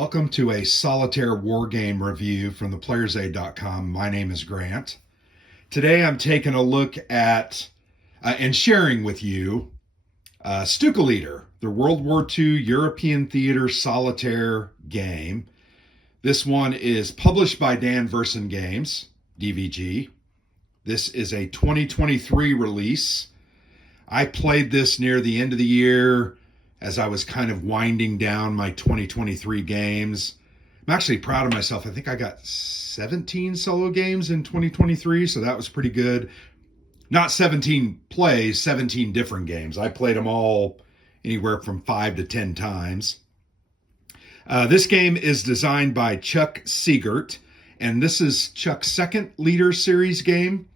Welcome to a solitaire wargame review from theplayersaid.com. My name is Grant. Today I'm taking a look at and sharing with you Stuka Leader, the World War II European theater solitaire game. This one is published by Dan Versen Games, DVG. This is a 2023 release. I played this near the end of the year as I was kind of winding down my 2023 games. I'm actually proud of myself. I think I got 17 solo games in 2023, so that was pretty good. Not 17 plays, 17 different games. I played them all anywhere from 5 to 10 times. This game is designed by Chuck Siegert, and this is Chuck's second Leader series game.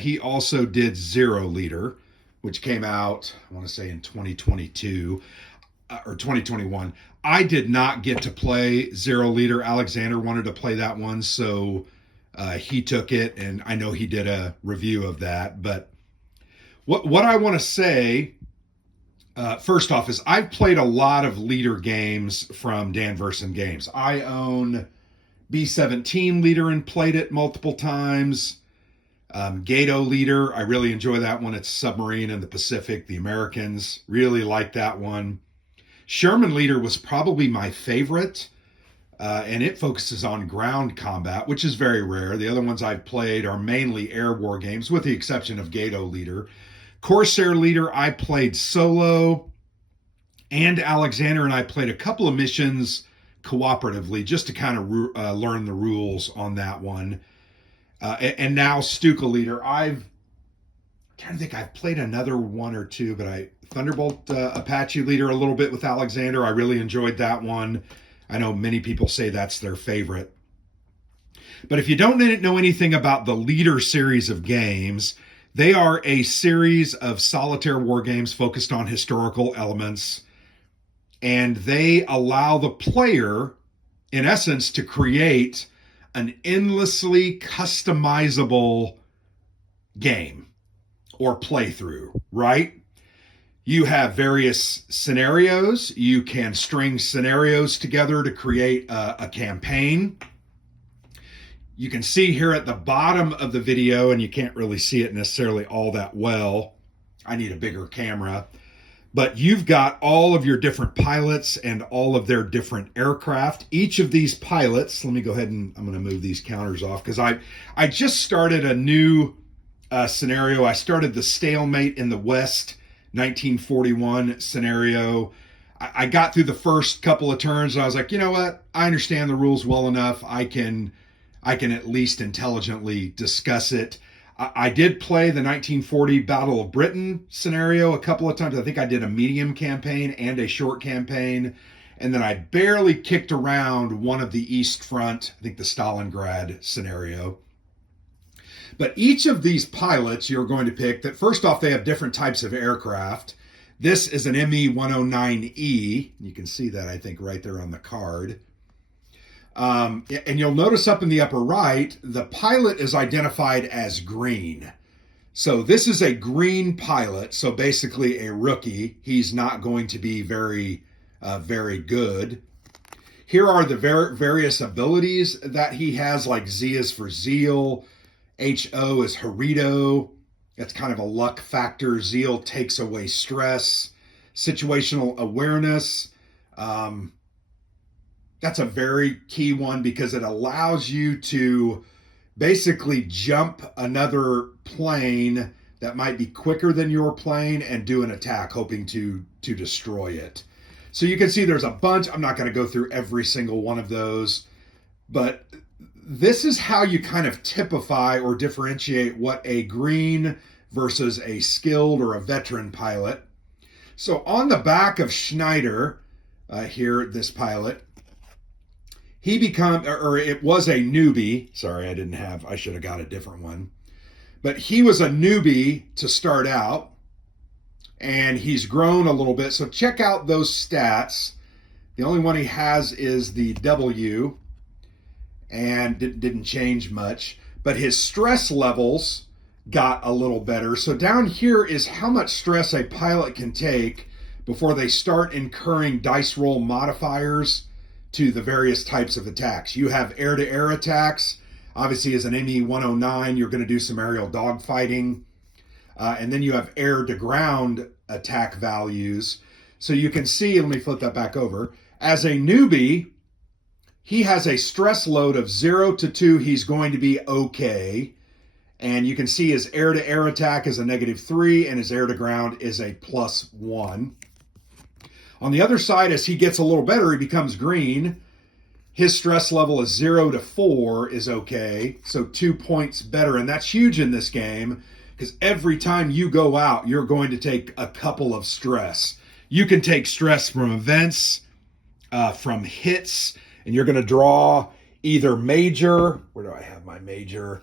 He also did Zero Leader, which came out, I want to say, in 2022 or 2021. I did not get to play Zero Leader. Alexander wanted to play that one, so he took it, and I know he did a review of that. But what I want to say, first off, is I've played a lot of Leader games from Dan Versen Games. I own B-17 Leader and played it multiple times. Gato Leader, I really enjoy that one. It's submarine in the Pacific. The Americans really like that one. Sherman Leader was probably my favorite, and it focuses on ground combat, which is very rare. The other ones I've played are mainly air war games, with the exception of Gato Leader. Corsair Leader, I played solo, and Alexander and I played a couple of missions cooperatively just to kind of learn the rules on that one. And now Stuka Leader. I'm trying to think, I've played another one or two, but Thunderbolt Apache Leader a little bit with Alexander. I really enjoyed that one. I know many people say that's their favorite. But if you don't know anything about the Leader series of games, they are a series of solitaire war games focused on historical elements, and they allow the player, in essence, to create an endlessly customizable game or playthrough, right? You have various scenarios. You can string scenarios together to create a campaign. You can see here at the bottom of the video, and you can't really see it necessarily all that well. I need a bigger camera. But you've got all of your different pilots and all of their different aircraft. Each of these pilots, let me go ahead and I'm going to move these counters off because I just started a new scenario. I started the Stalemate in the West 1941 scenario. I got through the first couple of turns and I was like, you know what? I understand the rules well enough. I can at least intelligently discuss it. I did play the 1940 Battle of Britain scenario a couple of times. I think I did a medium campaign and a short campaign. And then I barely kicked around one of the East Front, I think the Stalingrad scenario. But each of these pilots you're going to pick, that first off, they have different types of aircraft. This is an ME-109E. You can see that, I think, right there on the card. And you'll notice up in the upper right, the pilot is identified as green. So this is a green pilot, so basically a rookie. He's not going to be very good. Here are the various abilities that he has, like Z is for zeal, HO is Harito. That's kind of a luck factor. Zeal takes away stress. Situational awareness. That's a very key one because it allows you to basically jump another plane that might be quicker than your plane and do an attack, hoping to destroy it. So you can see there's a bunch. I'm not going to go through every single one of those, but this is how you kind of typify or differentiate what a green versus a skilled or a veteran pilot. So on the back of Schneider, here, this pilot, it was a newbie. Sorry, I should have got a different one. But he was a newbie to start out, and he's grown a little bit. So check out those stats. The only one he has is the W, and didn't change much. But his stress levels got a little better. So down here is how much stress a pilot can take before they start incurring dice roll modifiers to the various types of attacks. You have air-to-air attacks. Obviously, as an ME-109, you're going to do some aerial dogfighting. And then you have air-to-ground attack values. So you can see, let me flip that back over. As a newbie, he has a stress load of 0 to 2. He's going to be okay. And you can see his air-to-air attack is a -3 and his air-to-ground is a +1. On the other side, as he gets a little better, he becomes green. His stress level is 0 to 4 is okay. So 2 points better. And that's huge in this game because every time you go out, you're going to take a couple of stress. You can take stress from events, from hits, and you're going to draw either major. Where do I have my major?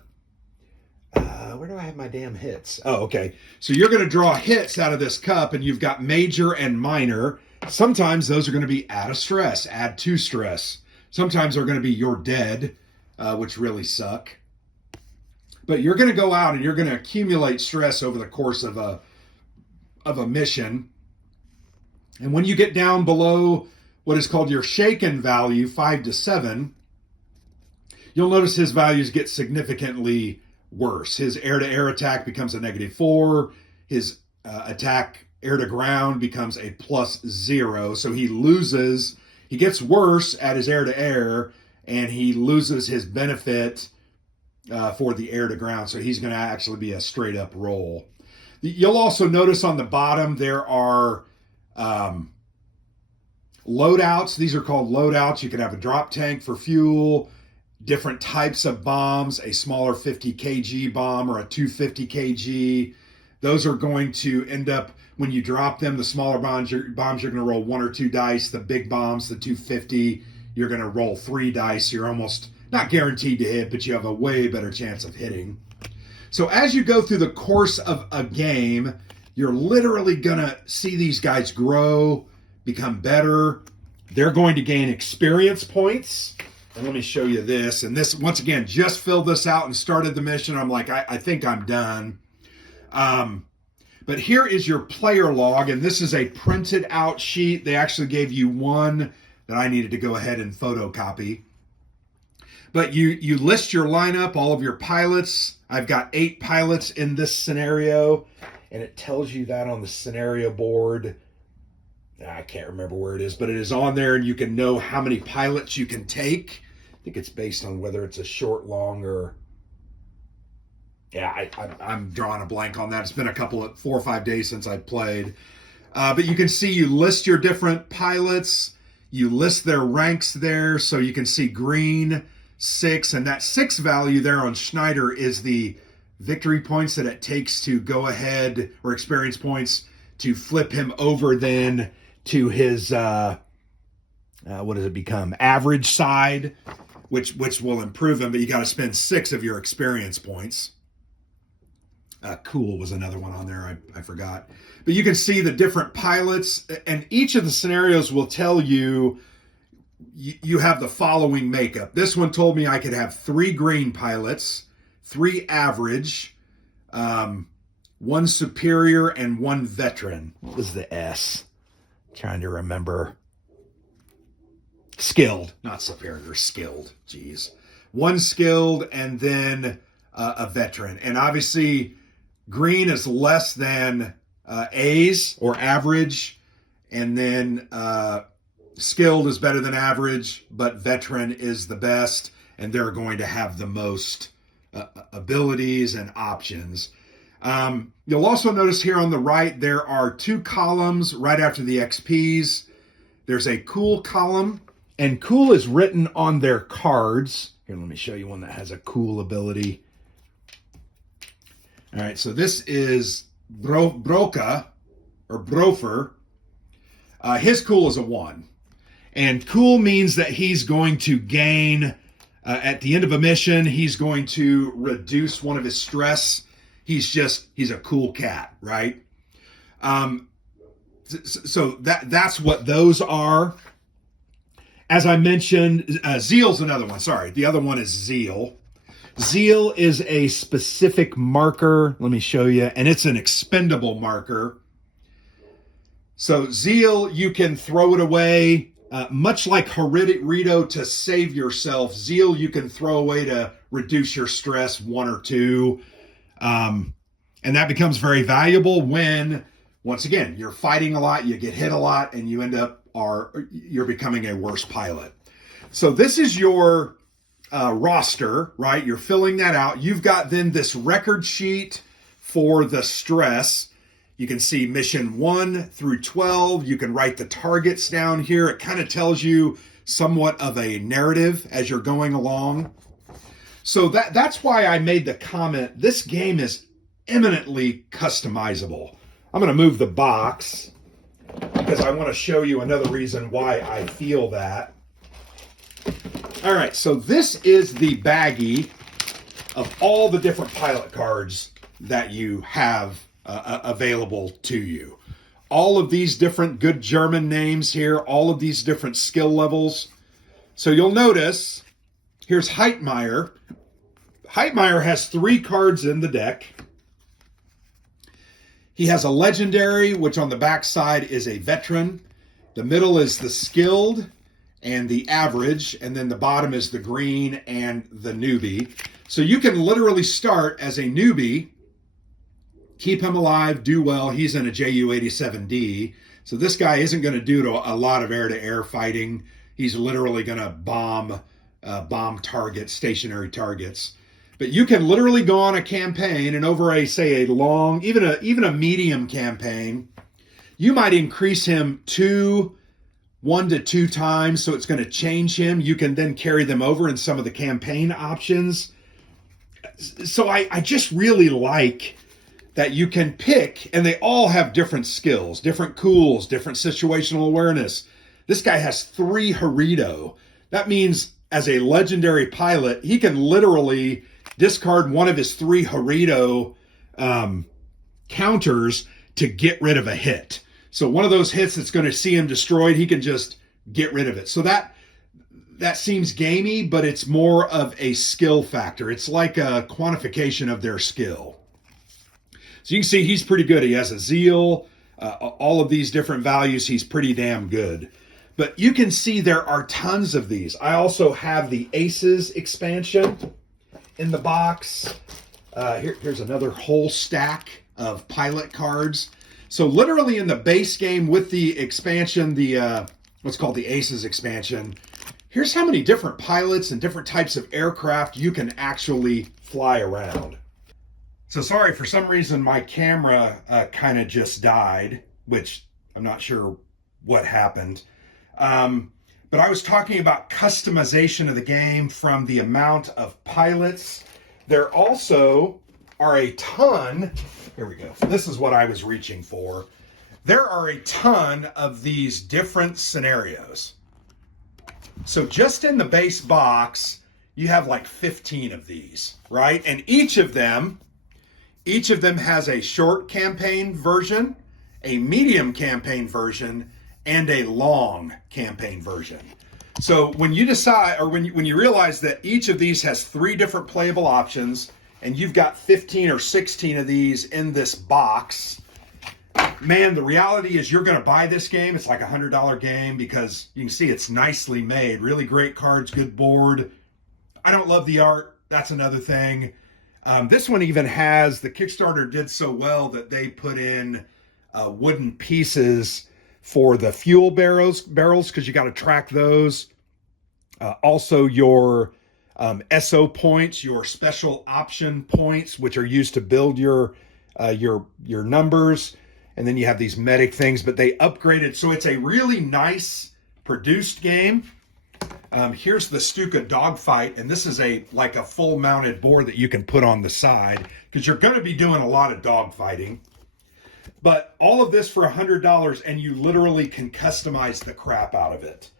Where do I have my damn hits? Oh, okay. So you're going to draw hits out of this cup, and you've got major and minor. Sometimes those are going to be add a stress, add 2 stress. Sometimes they're going to be you're dead, which really suck. But you're going to go out and you're going to accumulate stress over the course of a mission. And when you get down below what is called your shaken value, 5 to 7, you'll notice his values get significantly worse. His air-to-air attack becomes a -4. His attack air-to-ground becomes a +0. So he gets worse at his air-to-air, and he loses his benefit for the air-to-ground. So he's going to actually be a straight-up roll. You'll also notice on the bottom there are loadouts. These are called loadouts. You can have a drop tank for fuel, different types of bombs, a smaller 50 kg bomb or a 250 kg. Those are going to end up, when you drop them, the smaller bombs you're going to roll 1 or 2 dice. The big bombs, the 250, you're going to roll 3 dice. You're almost not guaranteed to hit, but you have a way better chance of hitting. So as you go through the course of a game, you're literally going to see these guys grow, become better. They're going to gain experience points. And let me show you this. And this, once again, just filled this out and started the mission. I'm like, I think I'm done. But here is your player log, and this is a printed out sheet. They actually gave you one that I needed to go ahead and photocopy. But you list your lineup, all of your pilots. I've got 8 pilots in this scenario, and it tells you that on the scenario board. I can't remember where it is, but it is on there, and you can know how many pilots you can take. I think it's based on whether it's a short, long, or... Yeah, I'm drawing a blank on that. It's been 4 or 5 days since I played. But you can see you list your different pilots. You list their ranks there, so you can see green, 6, and that 6 value there on Schneider is the victory points that it takes to go ahead, or experience points, to flip him over then to his, what does it become? Average side, which will improve him, but you got to spend 6 of your experience points. Cool was another one on there. I forgot. But you can see the different pilots, and each of the scenarios will tell you you have the following makeup. This one told me I could have 3 green pilots, 3 average, 1 superior, and 1 veteran. What was the S? I'm trying to remember. Skilled, not superior, skilled. Jeez. 1 skilled, and then a veteran. And obviously, green is less than A's or average, and then skilled is better than average, but veteran is the best, and they're going to have the most abilities and options. You'll also notice here on the right, there are 2 columns right after the XPs. There's a cool column, and cool is written on their cards. Here, let me show you one that has a cool ability. All right, so this is Broka, or Brofer. His cool is a 1. And cool means that he's going to gain, at the end of a mission, he's going to reduce one of his stress. He's a cool cat, right? So that's what those are. As I mentioned, Zeal's another one. Sorry, the other one is Zeal. Zeal is a specific marker. Let me show you. And it's an expendable marker. So Zeal, you can throw it away much like Rito to save yourself, Zeal you can throw away to reduce your stress 1 or 2. And that becomes very valuable when, once again, you're fighting a lot, you get hit a lot, and you end up you're becoming a worse pilot. So this is your roster, right? You're filling that out. You've got then this record sheet for the stress. You can see mission 1 through 12. You can write the targets down here. It kind of tells you somewhat of a narrative as you're going along. So that's why I made the comment, this game is eminently customizable. I'm going to move the box because I want to show you another reason why I feel that. All right, so this is the baggie of all the different pilot cards that you have available to you. All of these different good German names here, all of these different skill levels. So you'll notice, here's Heitmeyer. Heitmeyer has 3 cards in the deck. He has a legendary, which on the back side is a veteran. The middle is the skilled and the average, and then the bottom is the green and the newbie. So you can literally start as a newbie, keep him alive, do well. He's in a Ju-87D. So this guy isn't going to do a lot of air-to-air fighting. He's literally going to bomb targets, stationary targets. But you can literally go on a campaign, and over a long, even a medium campaign, you might increase him 1 to 2 times, so it's going to change him. You can then carry them over in some of the campaign options. So I just really like that you can pick, and they all have different skills, different cools, different situational awareness. This guy has 3 Harito. That means as a legendary pilot, he can literally discard one of his 3 Harito counters to get rid of a hit. So one of those hits that's going to see him destroyed, he can just get rid of it. So that seems gamey, but it's more of a skill factor. It's like a quantification of their skill. So you can see he's pretty good. He has a zeal, all of these different values. He's pretty damn good. But you can see there are tons of these. I also have the Aces expansion in the box. Here's another whole stack of pilot cards. So literally in the base game with the expansion, the what's called the Aces expansion, here's how many different pilots and different types of aircraft you can actually fly around. So sorry, for some reason my camera kind of just died, which I'm not sure what happened. But I was talking about customization of the game from the amount of pilots. There also are a ton, here we go, this is what I was reaching for. There are a ton of these different scenarios. So just in the base box, you have like 15 of these, right? And each of them has a short campaign version, a medium campaign version, and a long campaign version. So when you decide, or when you realize that each of these has 3 different playable options, and you've got 15 or 16 of these in this box, man, the reality is you're going to buy this game. It's like a $100 game because you can see it's nicely made. Really great cards, good board. I don't love the art. That's another thing. This one even has, the Kickstarter did so well that they put in wooden pieces for the fuel barrels because you got to track those. Also your SO points, your special option points, which are used to build your numbers. And then you have these medic things, but they upgraded. So it's a really nice produced game. Here's the Stuka dogfight, and this is like a full mounted board that you can put on the side because you're going to be doing a lot of dogfighting. But all of this for $100, and you literally can customize the crap out of it.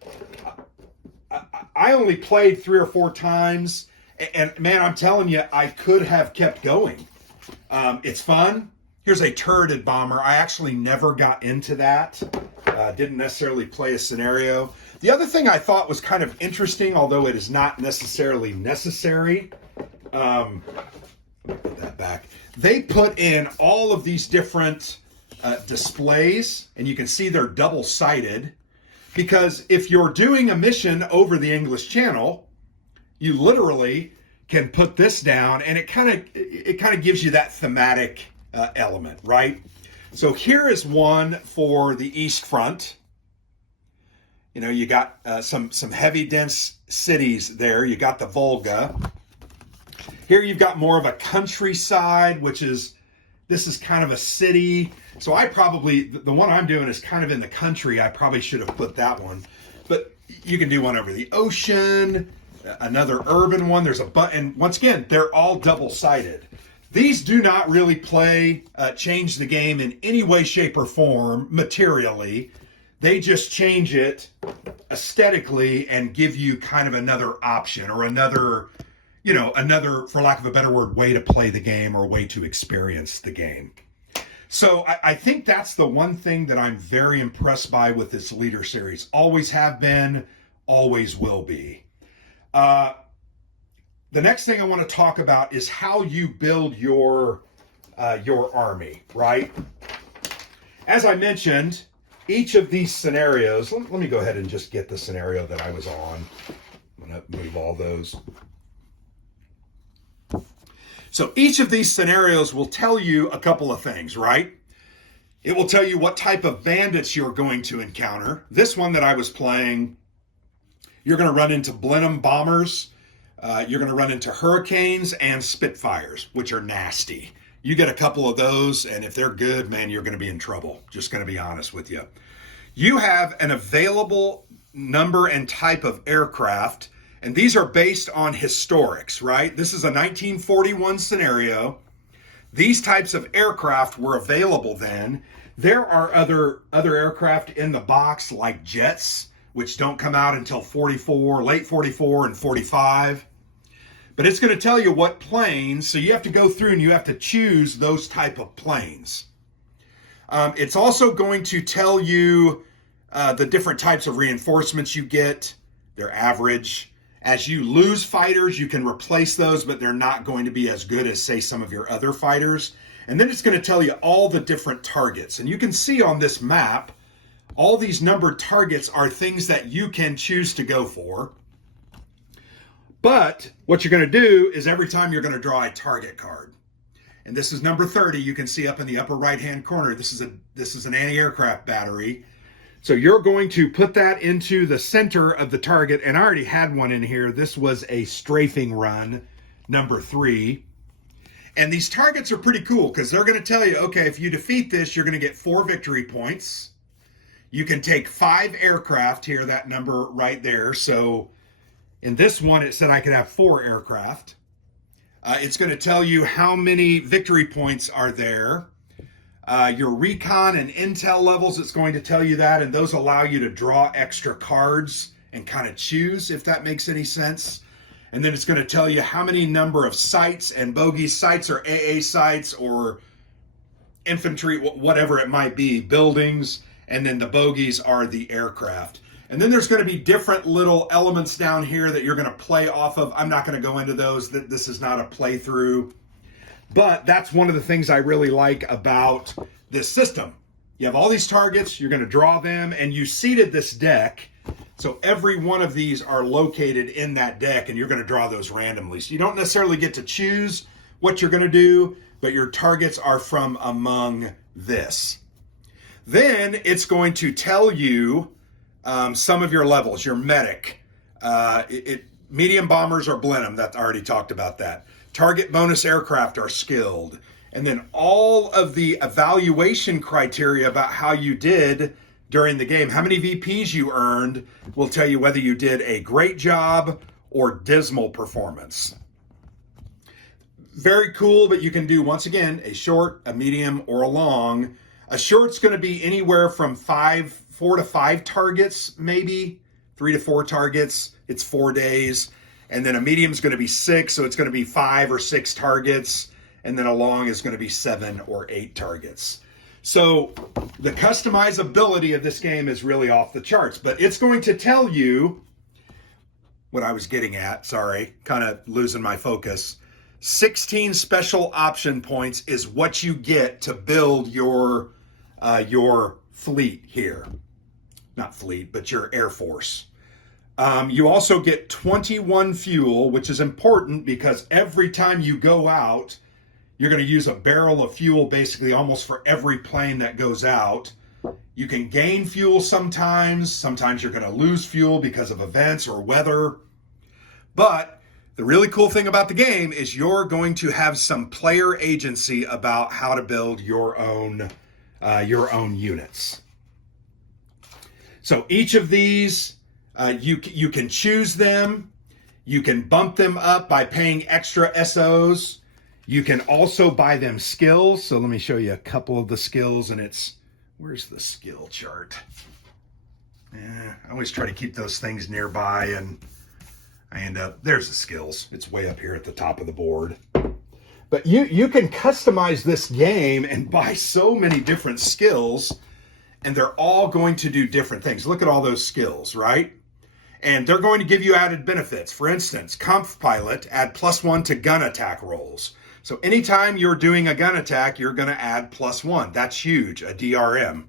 I only played 3 or 4 times, and man, I'm telling you, I could have kept going. It's fun. Here's a turreted bomber. I actually never got into that. Didn't necessarily play a scenario. The other thing I thought was kind of interesting, although it is not necessarily necessary, put that back. They put in all of these different displays, and you can see they're double-sided. Because if you're doing a mission over the English Channel, you literally can put this down, and it kind of gives you that thematic element, right? So here is one for the East Front. You know, you got some heavy, dense cities there. You got the Volga. Here you've got more of a countryside, this is kind of a city. So I probably, the one I'm doing is kind of in the country. I probably should have put that one. But you can do one over the ocean, another urban one. And once again, they're all double-sided. These do not really change the game in any way, shape, or form materially. They just change it aesthetically and give you kind of another option or another, for lack of a better word, way to play the game or way to experience the game. So I think that's the one thing that I'm very impressed by with this Leader series. Always have been, always will be. The next thing I want to talk about is how you build your army, right? As I mentioned, each of these scenarios, let me go ahead and just get the scenario that I was on. I'm going to move all those. So each of these scenarios will tell you a couple of things, right? It will tell you what type of bandits you're going to encounter. This one that I was playing, you're going to run into Blenheim bombers. You're going to run into Hurricanes and Spitfires, which are nasty. You get a couple of those, and if they're good, man, you're going to be in trouble. Just going to be honest with you. You have an available number and type of aircraft, and these are based on historics, right? This is a 1941 scenario. These types of aircraft were available then. There are other aircraft in the box like jets, which don't come out until 44, late 44 and 45. But it's going to tell you what planes, so you have to go through and you have to choose those type of planes. It's also going to tell you the different types of reinforcements you get, their average. As you lose fighters, you can replace those, but they're not going to be as good as, say, some of your other fighters. And then it's going to tell you all the different targets. And you can see on this map, all these numbered targets are things that you can choose to go for. But what you're going to do is every time you're going to draw a target card. And this is number 30. You can see up in the upper right-hand corner. This is an anti-aircraft battery. So you're going to put that into the center of the target. And I already had one in here. This was a strafing run, number 3. And these targets are pretty cool because they're going to tell you, okay, if you defeat this, you're going to get 4 victory points. You can take 5 aircraft here, that number right there. So in this one, it said I could have 4 aircraft. It's going to tell you how many victory points are there. Your recon and intel levels, it's going to tell you that, and those allow you to draw extra cards and kind of choose, if that makes any sense. And then it's going to tell you how many number of sites and bogeys. Sites or AA sites or infantry, whatever it might be, buildings, and then the bogeys are the aircraft. And then there's going to be different little elements down here that you're going to play off of. I'm not going to go into those. This is not a playthrough. But that's one of the things I really like about this system. You have all these targets, you're going to draw them, and you seeded this deck. So every one of these are located in that deck, and you're going to draw those randomly. So you don't necessarily get to choose what you're going to do, but your targets are from among this. Then it's going to tell you some of your levels, your medic. Medium bombers are Blenheim, that I already talked about that. Target bonus aircraft are skilled. And then all of the evaluation criteria about how you did during the game, how many VPs you earned, will tell you whether you did a great job or dismal performance. Very cool, but you can do, once again, a short, a medium, or a long. A short's going to be anywhere from 4 to 5 targets, maybe 3 to 4 targets. It's 4 days. And then a medium is going to be 6, so it's going to be 5 or 6 targets. And then a long is going to be 7 or 8 targets. So the customizability of this game is really off the charts. But it's going to tell you what I was getting at. Sorry, kind of losing my focus. 16 special option points is what you get to build your fleet here. not fleet, but your Air Force. You also get 21 fuel, which is important because every time you go out, you're going to use a barrel of fuel basically almost for every plane that goes out. You can gain fuel sometimes. Sometimes you're going to lose fuel because of events or weather. But the really cool thing about the game is you're going to have some player agency about how to build your own units. So each of these, you can choose them. You can bump them up by paying extra SOs. You can also buy them skills. So let me show you a couple of the skills, and where's the skill chart? I always try to keep those things nearby, and I end up, there's the skills. It's way up here at the top of the board. But you can customize this game and buy so many different skills, and they're all going to do different things. Look at all those skills, right? And they're going to give you added benefits. For instance, Kampf Pilot, add +1 to gun attack rolls. So anytime you're doing a gun attack, you're going to add +1. That's huge, a DRM.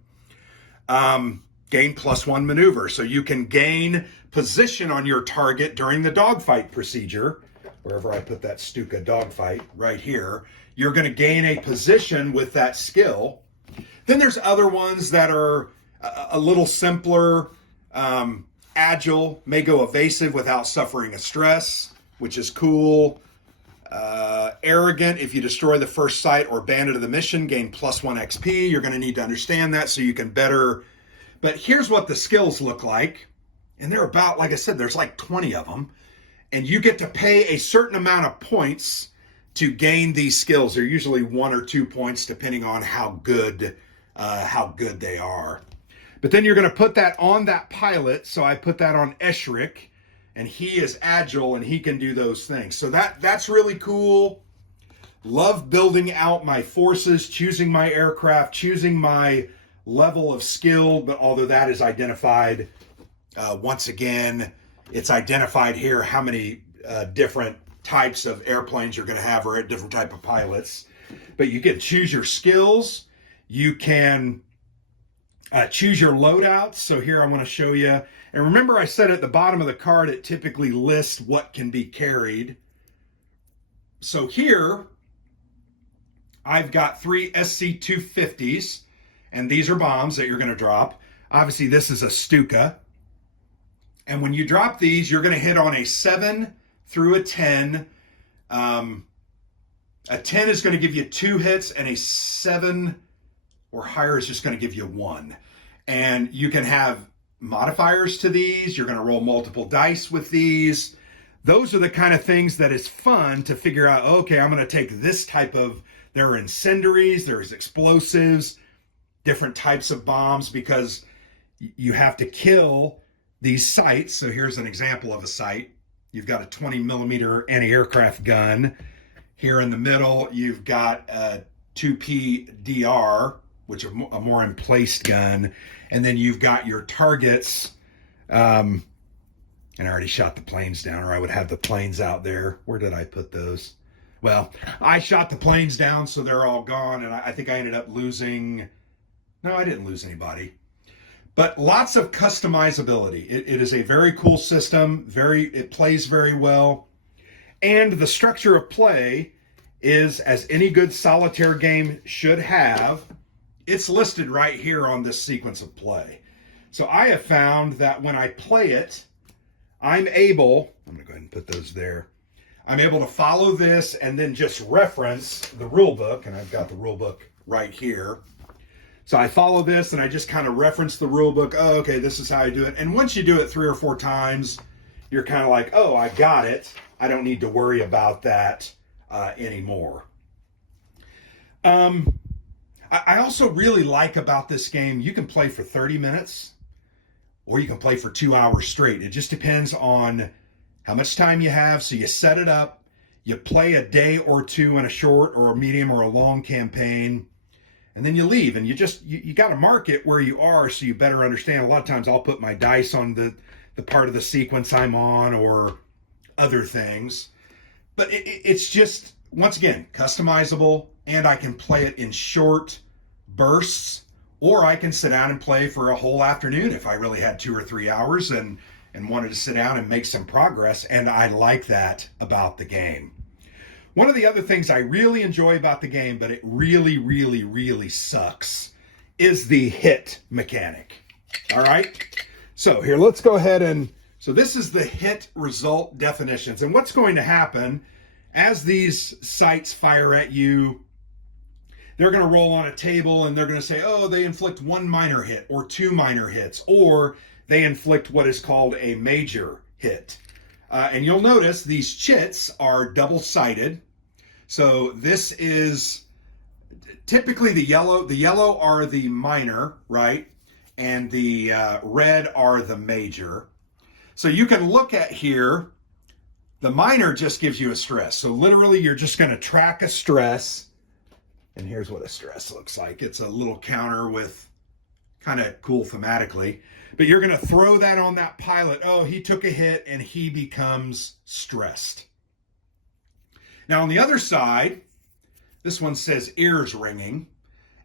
Gain +1 maneuver. So you can gain position on your target during the dogfight procedure. Wherever I put that Stuka dogfight, right here, you're going to gain a position with that skill. Then there's other ones that are a little simpler. Agile, may go evasive without suffering a stress, which is cool. Arrogant, if you destroy the first site or bandit of the mission, gain +1 XP. You're going to need to understand that so you can better. But here's what the skills look like. And they're about, like I said, there's like 20 of them. And you get to pay a certain amount of points to gain these skills. They're usually 1 or 2 points depending on how good they are. But then you're going to put that on that pilot. So I put that on Eshrik, and he is agile and he can do those things. So that's really cool. Love building out my forces, choosing my aircraft, choosing my level of skill. But although that is identified, once again, it's identified here how many different types of airplanes you're going to have or different type of pilots. But you can choose your skills. You can choose your loadouts. So here I want to show you. And remember I said at the bottom of the card, it typically lists what can be carried. So here I've got 3 SC-250s, and these are bombs that you're going to drop. Obviously this is a Stuka. And when you drop these, you're going to hit on a 7 through a 10. A 10 is going to give you 2 hits, and a 7 or higher is just going to give you 1. And you can have modifiers to these. You're going to roll multiple dice with these. Those are the kind of things that is fun to figure out, okay, I'm going to take this type of, there are incendiaries, there's explosives, different types of bombs, because you have to kill these sites. So here's an example of a site. You've got a 20 millimeter anti-aircraft gun. Here in the middle, you've got a 2P DR, which is a more emplaced gun. And then you've got your targets. And I already shot the planes down, or I would have the planes out there. Where did I put those? Well, I shot the planes down, so they're all gone. And I think I ended up losing. No, I didn't lose anybody. But lots of customizability. It is a very cool system. It plays very well. And the structure of play is, as any good solitaire game should have, it's listed right here on this sequence of play. So I have found that when I play it, I'm going to go ahead and put those there. I'm able to follow this and then just reference the rule book. And I've got the rule book right here. So I follow this and I just kind of reference the rule book. Oh, okay, this is how I do it. And once you do it 3 or 4 times, you're kind of like, oh, I got it. I don't need to worry about that anymore. I also really like about this game, you can play for 30 minutes or you can play for 2 hours straight. It just depends on how much time you have. So you set it up, you play a day or 2 in a short or a medium or a long campaign, and then you leave, and you got to mark it where you are so you better understand. A lot of times I'll put my dice on the part of the sequence I'm on or other things. But it's just, once again, customizable, and I can play it in short bursts Or I can sit down and play for a whole afternoon if I really had 2 or 3 hours and wanted to sit down and make some progress. And I like that about the game. One of the other things I really enjoy about the game, but it really, really, really sucks, is the hit mechanic. All right? So here, let's go ahead and, so this is the hit result definitions. And what's going to happen as these sights fire at you, they're going to roll on a table and they're going to say, oh, they inflict 1 minor hit or 2 minor hits, or they inflict what is called a major hit. And you'll notice these chits are double-sided. So this is typically the yellow. The yellow are the minor, right? And the red are the major. So you can look at here, the minor just gives you a stress. So literally you're just going to track a stress. And here's what a stress looks like. It's a little counter with kind of cool thematically. But you're going to throw that on that pilot. Oh, he took a hit and he becomes stressed. Now on the other side, this one says ears ringing.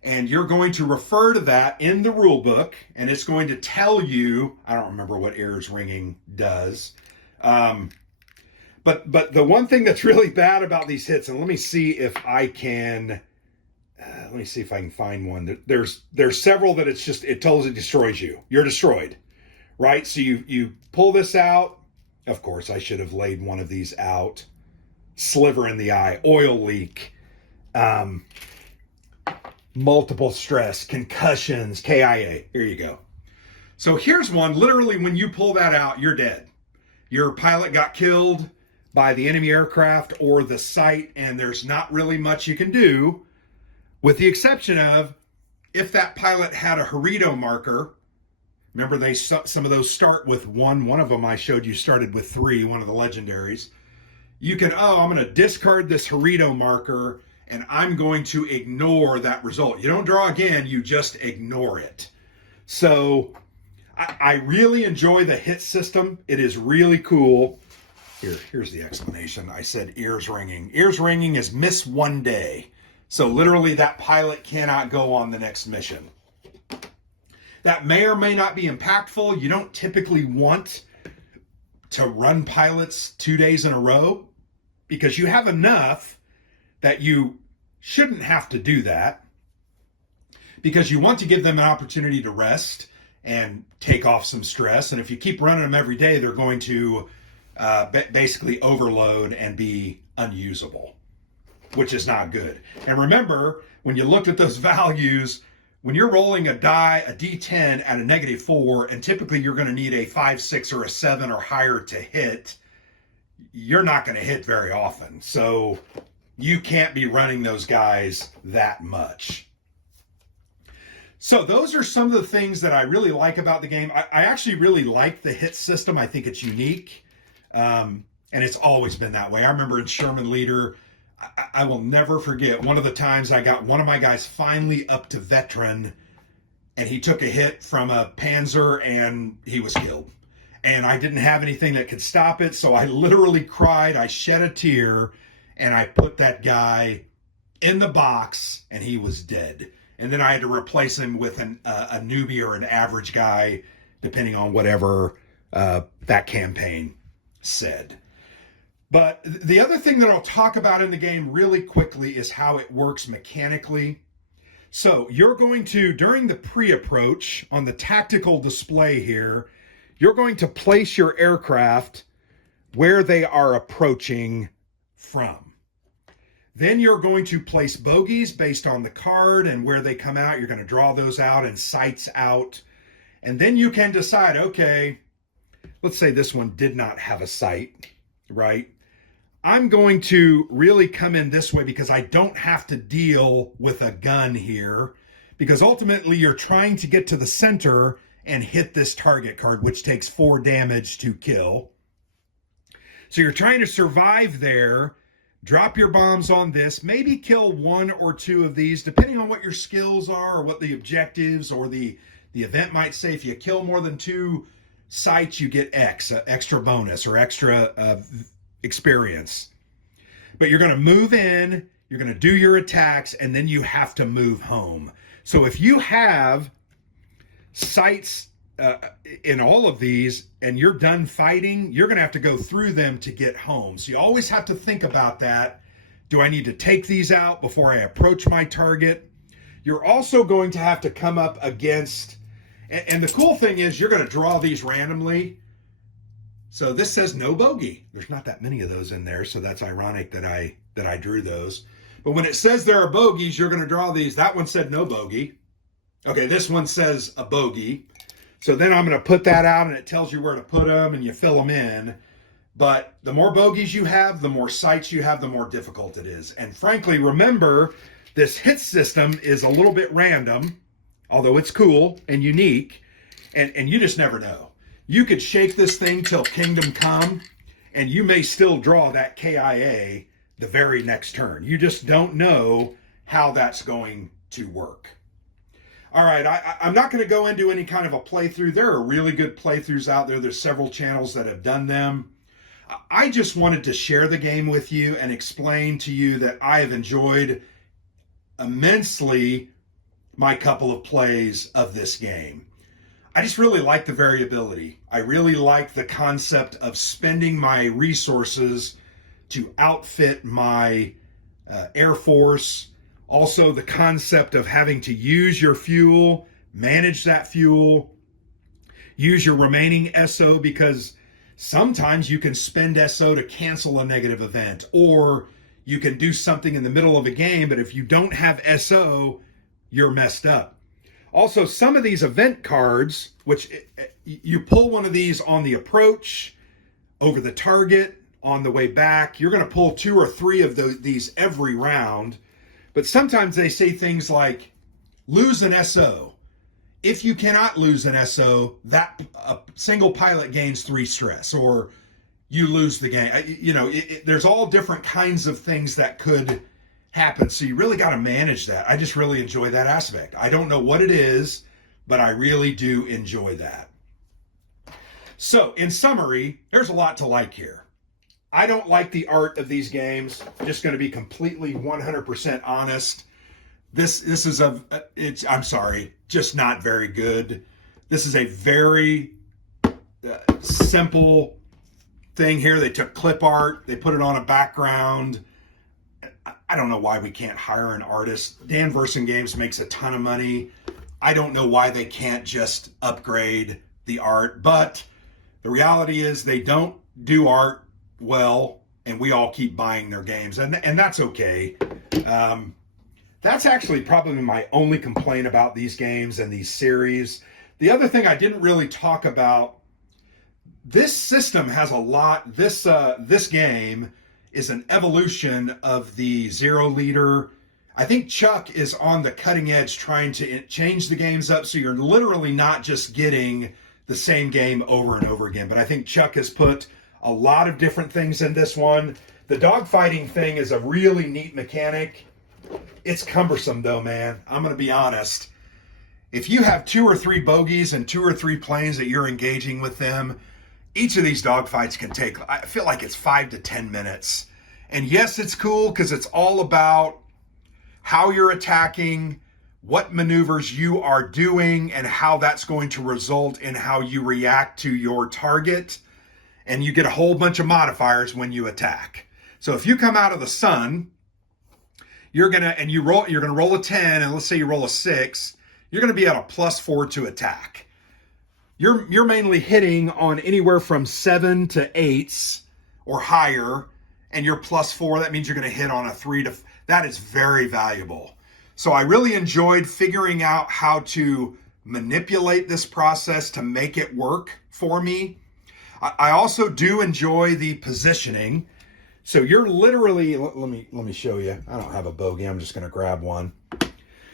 And you're going to refer to that in the rule book. And it's going to tell you, I don't remember what ears ringing does. But the one thing that's really bad about these hits, and let me see if I can... let me see if I can find one. There's several that it totally destroys you. You're destroyed, right? So you pull this out. Of course, I should have laid one of these out. Sliver in the eye, oil leak, multiple stress, concussions, KIA. Here you go. So here's one. Literally, when you pull that out, you're dead. Your pilot got killed by the enemy aircraft or the sight, and there's not really much you can do. With the exception of if that pilot had a Harito marker. Remember, some of those start with 1. One of them I showed you started with 3, one of the legendaries. You can, I'm going to discard this Harito marker and I'm going to ignore that result. You don't draw again, you just ignore it. So I really enjoy the hit system. It is really cool. Here's the explanation. I said ears ringing. Ears ringing is miss 1 day. So literally that pilot cannot go on the next mission. That may or may not be impactful. You don't typically want to run pilots 2 days in a row because you have enough that you shouldn't have to do that, because you want to give them an opportunity to rest and take off some stress. And if you keep running them every day, they're going to basically overload and be unusable, which is not good. And remember, when you looked at those values, when you're rolling a D10 at a -4, and typically you're going to need a 5, 6, or a 7 or higher to hit, you're not going to hit very often. So you can't be running those guys that much. So those are some of the things that I really like about the game. I actually really like the hit system. I think it's unique. And it's always been that way. I remember in Sherman Leader, I will never forget one of the times I got one of my guys finally up to veteran, and he took a hit from a Panzer and he was killed. And I didn't have anything that could stop it, so I literally cried. I shed a tear, and I put that guy in the box, and he was dead. And then I had to replace him with a newbie or an average guy, depending on whatever that campaign said. But the other thing that I'll talk about in the game really quickly is how it works mechanically. So you're going to, during the pre-approach on the tactical display here, you're going to place your aircraft where they are approaching from. Then you're going to place bogeys based on the card and where they come out. You're going to draw those out and sights out. And then you can decide, okay, let's say this one did not have a sight, right? I'm going to really come in this way because I don't have to deal with a gun here, because ultimately you're trying to get to the center and hit this target card, which takes 4 damage to kill. So you're trying to survive there, drop your bombs on this, maybe kill 1 or 2 of these, depending on what your skills are or what the objectives or the event might say. If you kill more than 2 sites, you get extra bonus or extra experience. But you're going to move in, you're going to do your attacks, and then you have to move home. So if you have sites in all of these and you're done fighting, you're going to have to go through them to get home. So you always have to think about that. Do I need to take these out before I approach my target? You're also going to have to come up against, and the cool thing is you're going to draw these randomly. So this says no bogey. There's not that many of those in there, so that's ironic that I drew those. But when it says there are bogeys, you're going to draw these. That one said no bogey. Okay, this one says a bogey. So then I'm going to put that out, and it tells you where to put them, and you fill them in. But the more bogeys you have, the more sites you have, the more difficult it is. And frankly, remember, this hit system is a little bit random, although it's cool and unique, and you just never know. You could shake this thing till kingdom come, and you may still draw that KIA the very next turn. You just don't know how that's going to work. All right, I'm not going to go into any kind of a playthrough. There are really good playthroughs out there. There's several channels that have done them. I just wanted to share the game with you and explain to you that I have enjoyed immensely my couple of plays of this game. I just really like the variability. I really like the concept of spending my resources to outfit my Air Force. Also, the concept of having to use your fuel, manage that fuel, use your remaining SO, because sometimes you can spend SO to cancel a negative event, or you can do something in the middle of a game, but if you don't have SO, you're messed up. Also, some of these event cards, which you pull one of these on the approach, over the target, on the way back, you're going to pull 2 or 3 of these every round. But sometimes they say things like, lose an SO. If you cannot lose an SO, that a single pilot gains 3 stress, or you lose the game. There's all different kinds of things that could happen. So you really got to manage that. I just really enjoy that aspect. I don't know what it is, but I really do enjoy that. So in summary, there's a lot to like here. I don't like the art of these games. I'm just going to be completely 100% honest. This is I'm sorry, just not very good. This is a very simple thing here. They took clip art, they put it on a background. I don't know why we can't hire an artist. Dan Versen Games makes a ton of money. I don't know why they can't just upgrade the art, but the reality is they don't do art well, and we all keep buying their games, and that's okay. That's actually probably my only complaint about these games and these series. The other thing I didn't really talk about, this system has a lot. This game is an evolution of the Zero Leader. I think Chuck is on the cutting edge trying to change the games up, so you're literally not just getting the same game over and over again. But I think Chuck has put a lot of different things in this one. The dogfighting thing is a really neat mechanic. It's cumbersome though, man. I'm going to be honest. If you have 2 or 3 bogeys and 2 or 3 planes that you're engaging with them, each of these dogfights can take, I feel like it's 5 to 10 minutes. And yes, it's cool because it's all about how you're attacking, what maneuvers you are doing, and how that's going to result in how you react to your target. And you get a whole bunch of modifiers when you attack. So if you come out of the sun, you're gonna roll a 10, and let's say you roll a 6, you're gonna be at a +4 to attack. You're mainly hitting on anywhere from 7 to 8s or higher, and you're +4. That means you're gonna hit on a 3 to. That is very valuable. So I really enjoyed figuring out how to manipulate this process to make it work for me. I also do enjoy the positioning. So you're literally, let me show you. I don't have a bogey. I'm just going to grab one.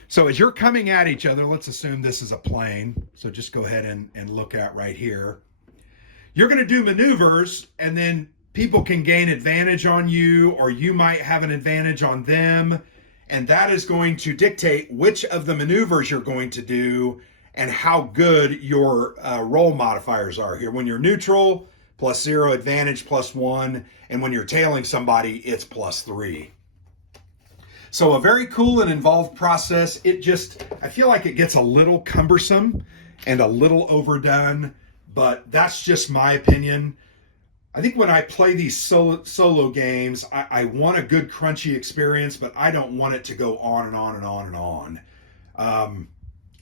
So as you're coming at each other, let's assume this is a plane. So just go ahead and look at right here. You're going to do maneuvers, and then people can gain advantage on you, or you might have an advantage on them. And that is going to dictate which of the maneuvers you're going to do and how good your roll modifiers are here. When you're neutral, +0, advantage +1, and when you're tailing somebody, it's +3. So a very cool and involved process. I feel like it gets a little cumbersome and a little overdone, but that's just my opinion. I think when I play these solo games, I want a good crunchy experience, but I don't want it to go on and on and on and on.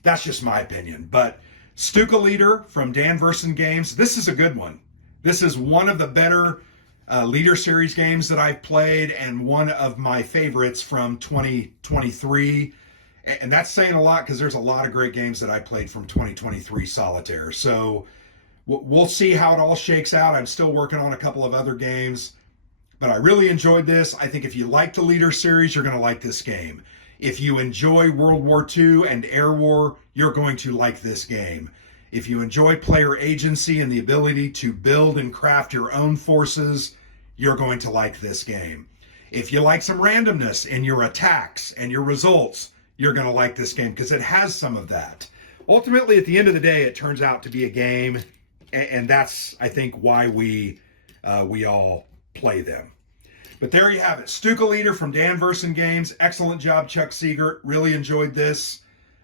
That's just my opinion. But Stuka Leader from Dan Verson Games, this is a good one. This is one of the better Leader Series games that I've played and one of my favorites from 2023. And that's saying a lot because there's a lot of great games that I played from 2023 Solitaire. So we'll see how it all shakes out. I'm still working on a couple of other games, but I really enjoyed this. I think if you like the Leader Series, you're going to like this game. If you enjoy World War II and Air War, you're going to like this game. If you enjoy player agency and the ability to build and craft your own forces, you're going to like this game. If you like some randomness in your attacks and your results, you're going to like this game because it has some of that. Ultimately, at the end of the day, it turns out to be a game, and that's, I think, why we all play them. But there you have it. Stuka Leader from Dan Verson Games. Excellent job, Chuck Siegert. Really enjoyed this.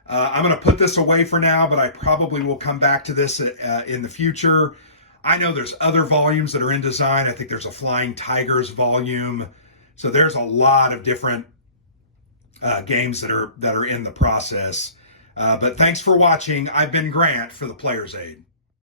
I'm going to put this away for now, but I probably will come back to this in the future. I know there's other volumes that are in design. I think there's a Flying Tigers volume. So there's a lot of different games that are in the process. But thanks for watching. I've been Grant for the Player's Aid.